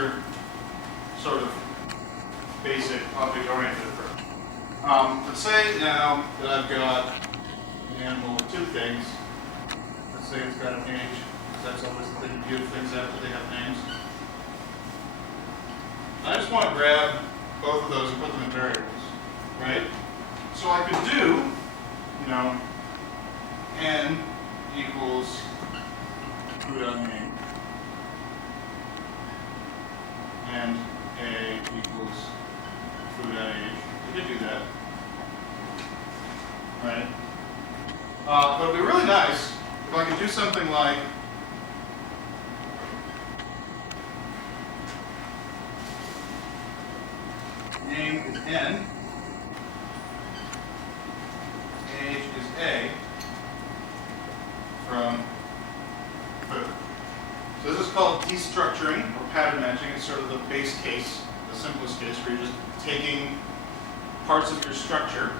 your sort of basic object-oriented approach. Let's say now that I've got an animal with two things. Let's say it's got an age, because that's always the thing you give things after they have names. I just want to grab both of those and put them in variables, right? So I could do, n equals foo.name and a equals foo.age. I could do that, right? But it'd be really nice if I could do something like name is n, age is a from foo. So this is called destructuring or pattern matching. It's sort of the base case, the simplest case, where you're just taking parts of your structure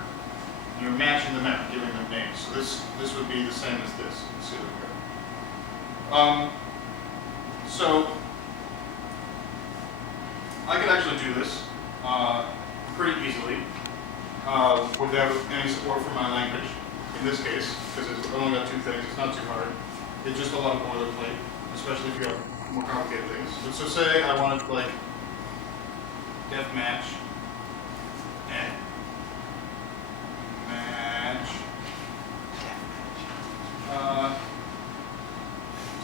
and you're matching them out, giving them names. So this would be the same as this. Let's see what we got. So I could actually do this pretty easily without any support from my language. In this case, because it's only got two things, it's not too hard. It's just a lot of boilerplate, especially if you have more complicated things. But so say I wanted like def match and match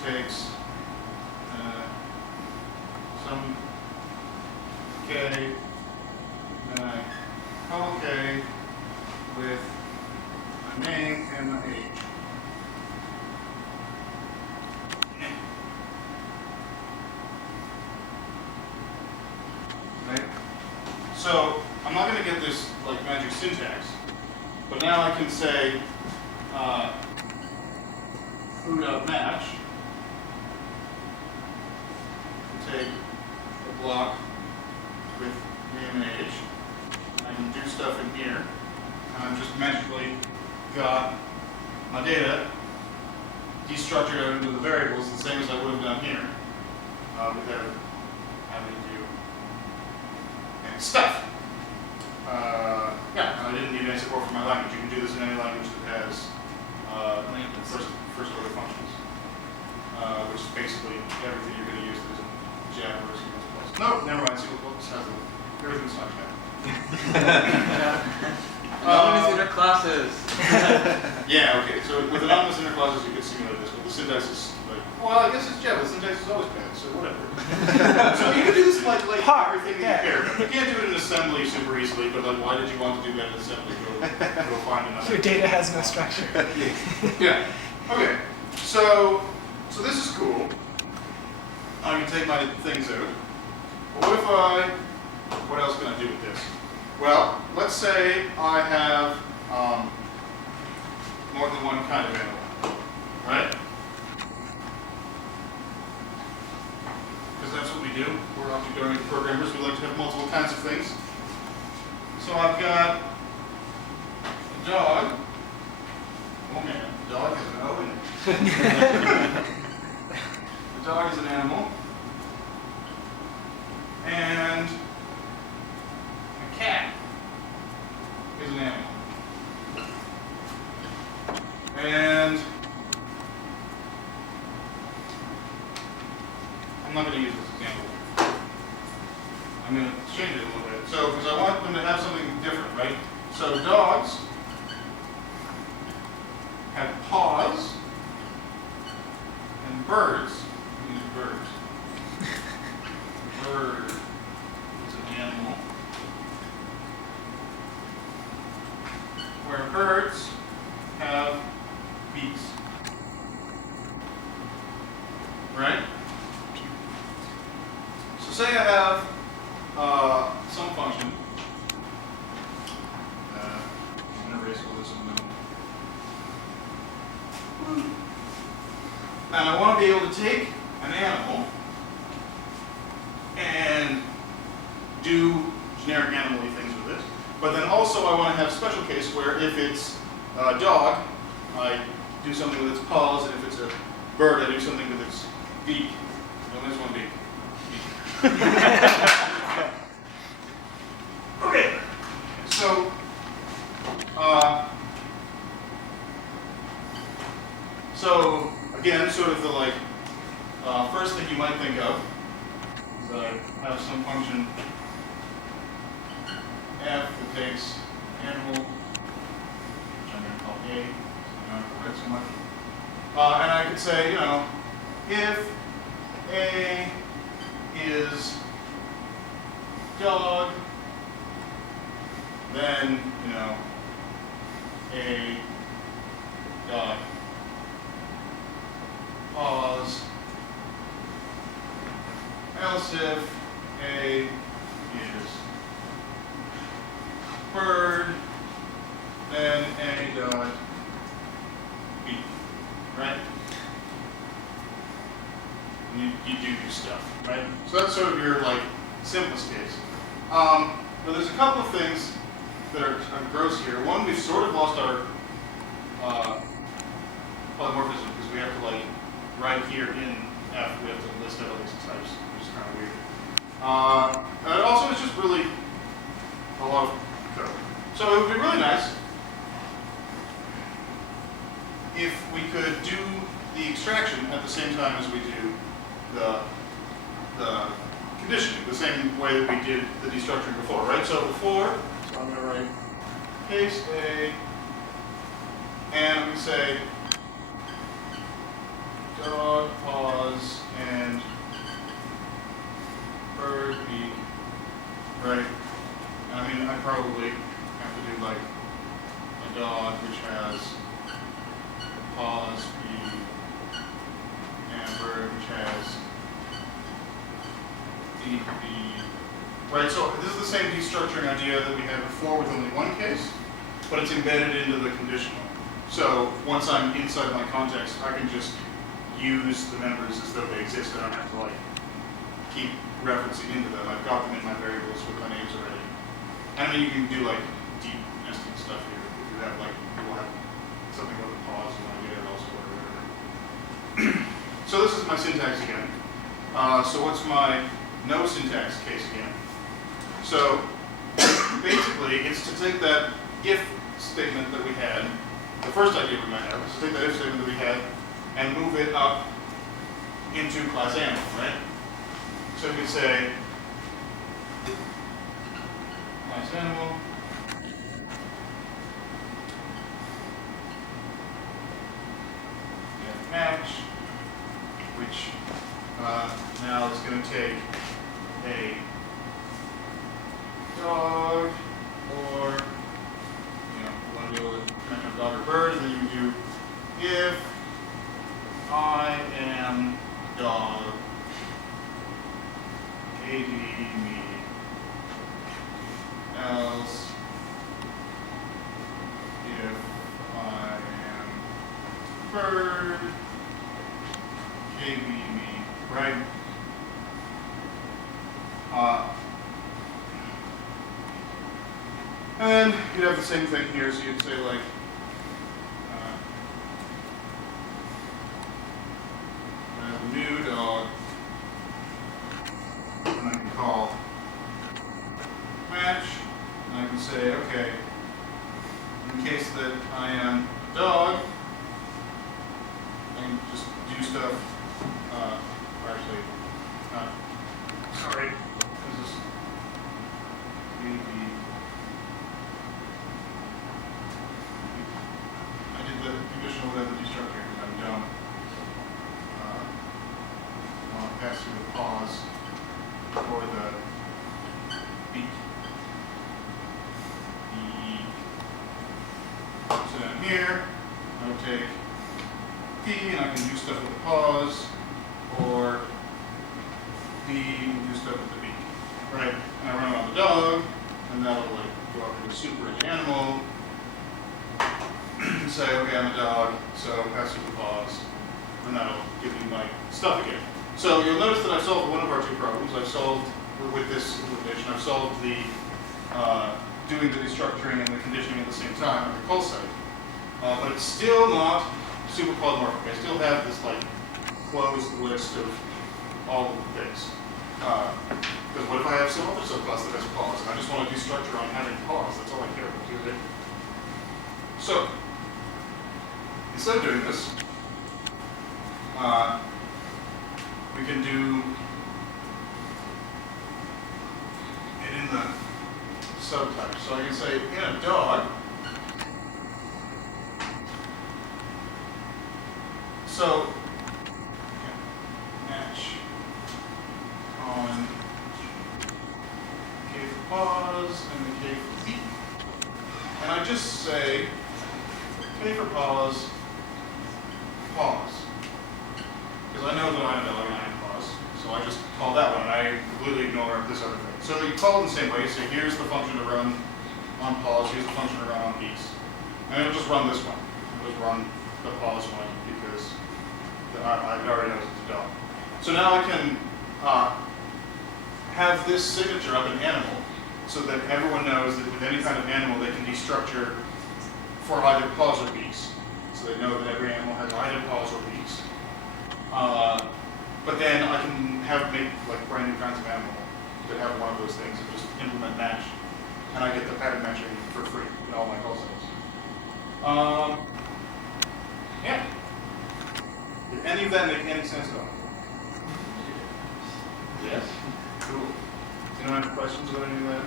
takes some k, then I call k with my name and my age. Right? So I'm not going to get this like magic syntax, but now I can say foo.match to take a block with name and age. I can do stuff in here, and I've just magically got my data destructured out into the variables the same as I would have done here without having to do any stuff. Yeah, I didn't need any support from my language. You can do this in any language that has first order functions, which is basically everything you're going to use that isn't Java or C++. No, never mind. C++ has everything's not Java. Anonymous inner classes. Yeah, okay. So with anonymous inner classes, you can simulate this, but the syntax is like, well, I guess it's Java. The syntax is always bad, so whatever. So you can do this like everything that you care about. You can't do it in assembly super easily, but like, why did you want to do that in assembly? Go find another. Your data has no structure. Yeah. Okay. So this is cool. I can take my things out. But what else can I do with this? Well, let's say I have more than one kind of animal, right? Because that's what we do. We're object-oriented programmers. We like to have multiple kinds of things. So I've got a dog. Oh man, the dog has an O in it. The dog is an animal. And a cat is an animal. And I'm not going to use this example. I'm going to change it a little bit. So, because I want them to have something different, right? So dogs have paws, and birds use birds. Bird is an animal. Where birds have beaks. Right? So say I have some function. I'm going to erase all this in the middle. And I want to be able to take an animal and do generic animal-y things with it. But then also I want to have special case where if it's a dog, I do something with its paws, and if it's a bird, I do something with its beak. Well, there's one beak. Okay, so again, sort of the like first thing you might think of is that I have some function f that takes animal, which I'm going to call a, so I don't have to write so much. And I could say, you know, if a is dog, then, you know, a dot pause, else if a is bird, then a dot beat, right? You do your stuff, right? So that's sort of your like simplest case. But there's a couple of things that are gross here. One, we've sort of lost our polymorphism because we have to like right here in F we have to list out all these types, which is kind of weird. And also it's just really a lot of code. So it would be really nice if we could do the extraction at the same time as we do the conditioning, the same way that we did the destructuring before, right? So before, so I'm going to write case A, and we say dog pause and bird beak, right? I mean, I probably have to do like a dog which has pause beak and bird which has beak beak. Right, so this is the same destructuring idea that we had before with only one case, but it's embedded into the conditional. So once I'm inside my context, I can just use the members as though they exist. I don't have to like keep referencing into them. I've got them in my variables with my names already. And then you can do like deep nesting stuff here. If you have like, you want something with a pause, you want to get it elsewhere or whatever. So this is my syntax again. So what's my no syntax case again? So basically, it's to take that if statement that we had, the first idea we might have, is to take that if statement that we had and move it up into class animal, right? So we could say class animal, get match, which now is going to take a dog, or, you know, you want to be able to mention a dog or bird, and then you can do if I am dog, AD me, else if I am bird, KB me, right? And you'd have the same thing here, so you'd say like, I have a new dog, and I can call match, and I can say, okay, in case that I am a dog, I can just do stuff, or actually, sorry, this is maybe, I did the conditional without the destructuring because I'm dumb. I'll pass through the pause for the beak. So down here, I would take P and I can do stuff with the pause, or D and do stuff with the beak. Right? And I run it on the dog, and that'll like go up into super into animal. And say, okay, I'm a dog, so pass through the pause, and that'll give me my stuff again. So you'll notice that I've solved one of our two problems. I've solved, with this implementation, I've solved the doing the destructuring and the conditioning at the same time at the call site. But it's still not super polymorphic. I still have this like closed list of all of the things. Because what if I have some other subclass that has pause, and I just want to destructure on having pause? That's all I care about, do they? So, instead of doing this, we can do it in the subtype. So I can say in a dog. So match on K for pause and the K for beat. And I just say K for pause, pause. Because I know that I'm a dog and I am pause. So I just call that one and I completely ignore this other thing. So you call it the same way. You say here's the function to run on pause, here's the function to run on beats. And it'll just run this one. It'll just run the pause one because I already know it's a dog. So now I can have this signature of an animal so that everyone knows that with any kind of animal they can destructure for either pause or beats. So they know that every animal has either pause or beats. But then I can make like brand new kinds of animal that have one of those things and just implement match. And I get the pattern matching for free in all my call signals. Yeah. Did any of that make any sense at all? Yes. Cool. Do you have questions about any of that?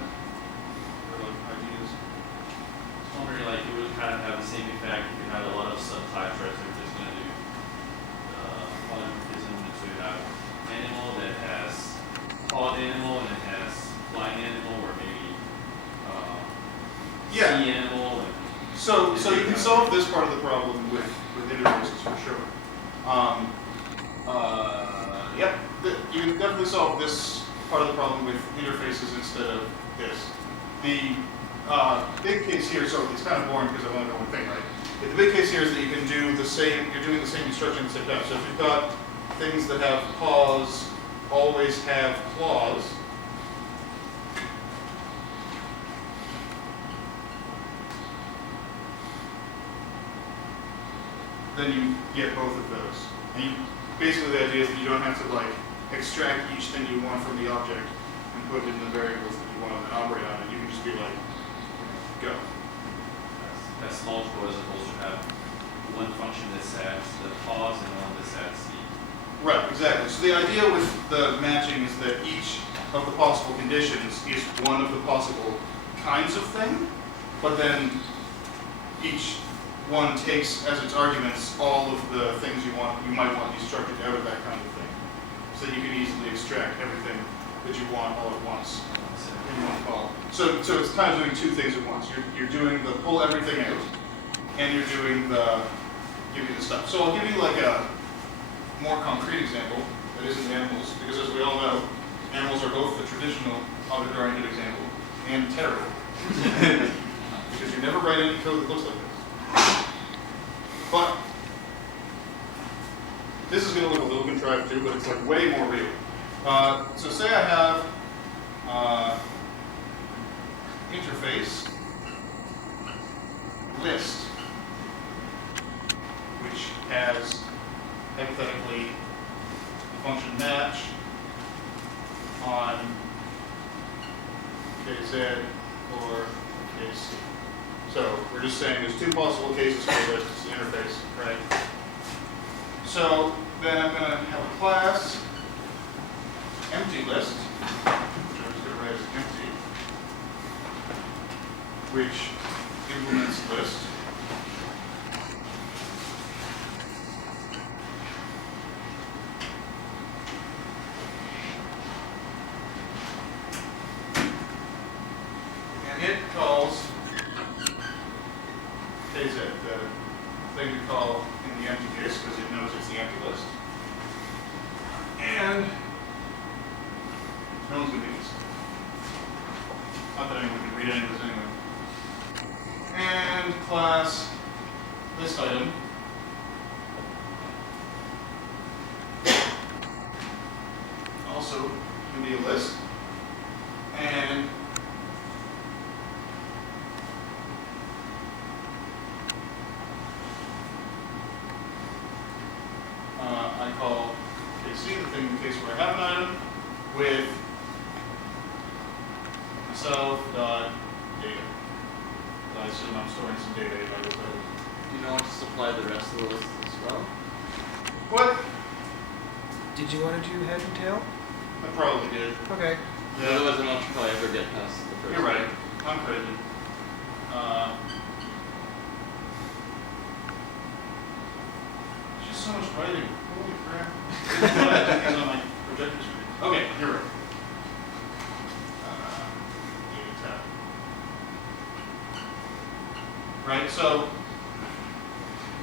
Or like ideas? I was wondering, like, it would kind of have the same effect if you had a lot of subtypes, right? So you're just going to do polymorphism, so you have animal that has pawed animal and it has flying animal, or maybe Yeah. sea animal. And So you can solve this part of the problem with interfaces for sure. Yep, you can definitely solve this part of the problem with interfaces instead of this. The big case here, so it's kind of boring because I've only got one thing, right? The big case here is that you can do the same, you're doing the same instruction at the same time. So if you've got things that have pause, always have clause, then you get both of those. And you, basically the idea is that you don't have to like extract each thing you want from the object and put it in the variables that you want to operate on it. You can just be like, go. that's multiple, as opposed to have one function that sets the pause and one that sets the. Right, exactly. So the idea with the matching is that each of the possible conditions is one of the possible kinds of thing, but then each one takes as its arguments all of the things you might want destructed out of that kind of thing. So that you can easily extract everything that you want all at once in one call. So it's kind of doing two things at once. You're doing the pull everything out, and you're doing the give you the stuff. So I'll give you like a more concrete example that isn't animals, because as we all know, animals are both the traditional object-oriented example and terrible. Because you never write any code that looks like this. But this is going to look a little contrived too, but it's like way more real. So say I have interface list, which has hypothetically a function match on KZ or KC. So we're just saying there's two possible cases for this interface, right? So then I'm going to have a class empty list, which I'm just going to write as empty, which implements list. And it calls KZ, the thing we call in the empty case, because it knows it's the empty list. And no one's going to do this. Not that anyone can read any of this anyway. And class list item also can be a list. And I call KC the thing in the case where I have an item, with myself dot data. I assume I'm storing some data if I decide. Do you not want to supply the rest of the list as well? What? Did you want to do head and tail? I probably did. Okay. Otherwise, I'm not sure how I ever get past the first. You're right. I'm crazy. Just so much writing. Holy crap. These on my projector screen. Okay, you're right. Data tab. Right, so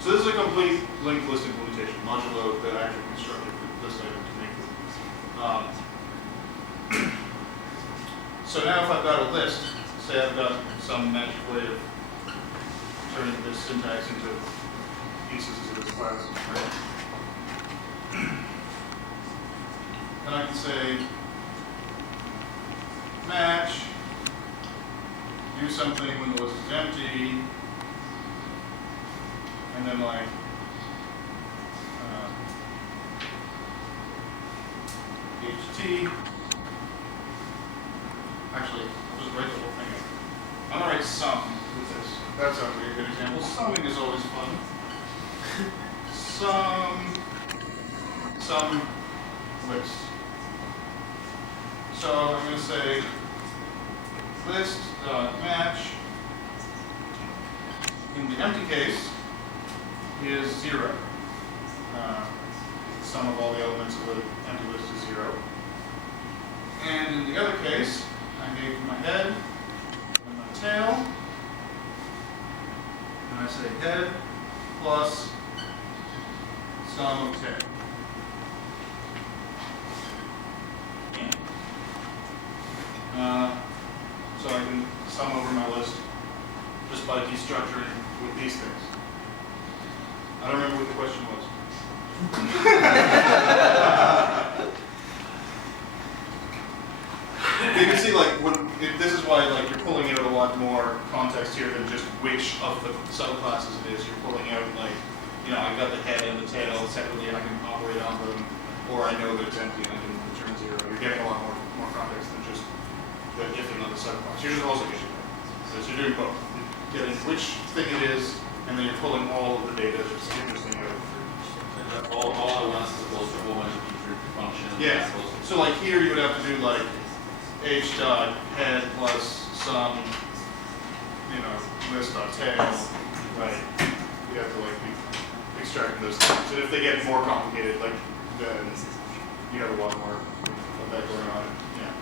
this is a complete linked list implementation, modulo the actual constructed list item to make it. So now if I've got a list, say I've got some magic way of turning this syntax into pieces of this class, right? Then I can say match, do something when the list is empty, and then like HT. Actually, I'll just write the whole thing out. I'm gonna write sum with this. That sounds like a good example. Summing is always fun. Sum list. So I'm gonna say list dot match. In the empty case is 0. The sum of all the elements of the empty list is 0. And in the other case, I gave my head and my tail, and I say head plus sum of tail. So I can sum over my list just by destructuring with these things. I don't remember what the question was. You can see, like, this is why, like, you're pulling out a lot more context here than just which of the subclasses it is. You're pulling out, like, you know, I've got the head and the tail separately, and I can operate on them, or I know that it's empty and I can return 0. You're getting a lot more context than just the diffing of the subclass. You're just also getting that. So you're doing both. You're getting which thing it is, and then you're pulling all of the data just interesting out. All at once as opposed to a whole bunch of feature functions. Yeah. So like here you would have to do like h dot head plus some, you know, list dot tail, right? You have to like be extracting those things. And if they get more complicated, like then you have a lot more of that going on. Yeah.